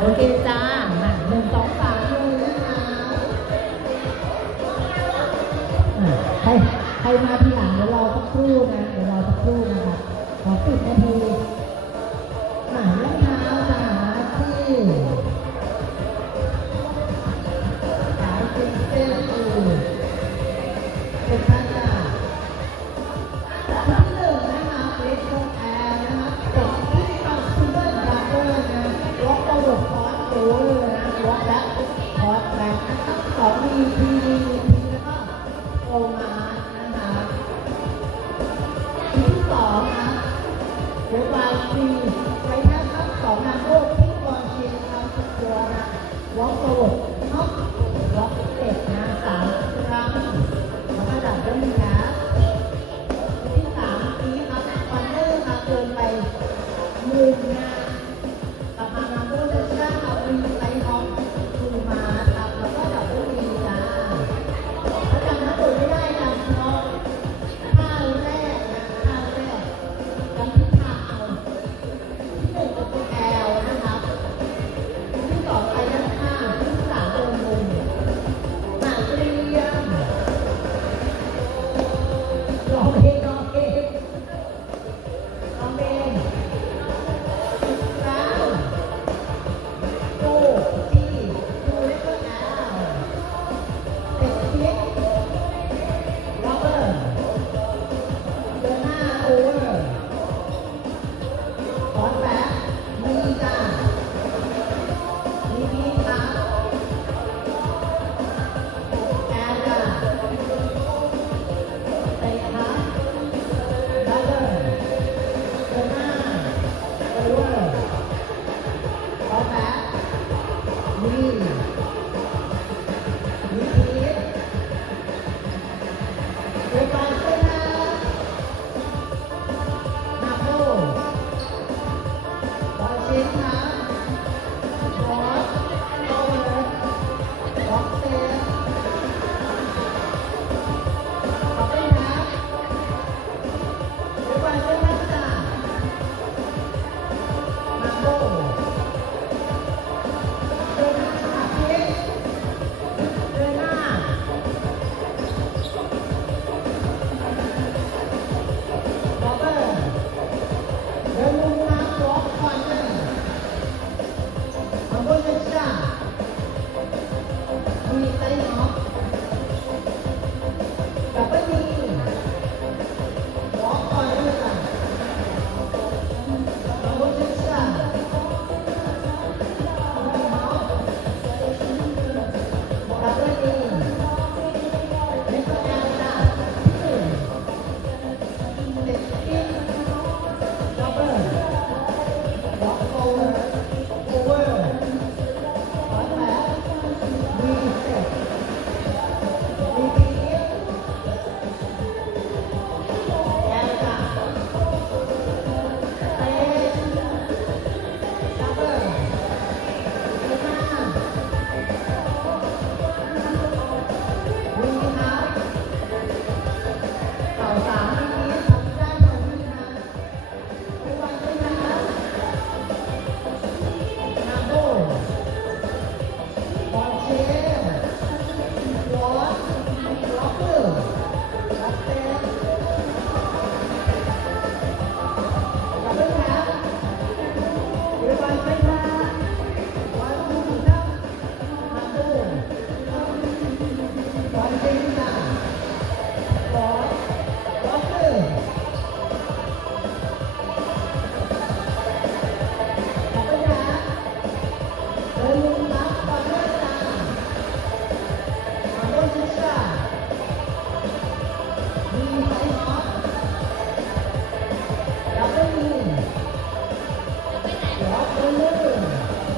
โอเคจ้ามาหนึ่งสองสามเลยนใครใครมาทีหลังเดี๋ยวรอสักครู่นะ เดี๋ยวรอสักครู่นะคะขอสิบนาที ทั้งสองมีพีแล้วก็โอมานะคะที่สองนะหอวายพีใช้หน้าทั้งสองนางโลกที่กองเชียร์ทตัวนะวอล Goodbye.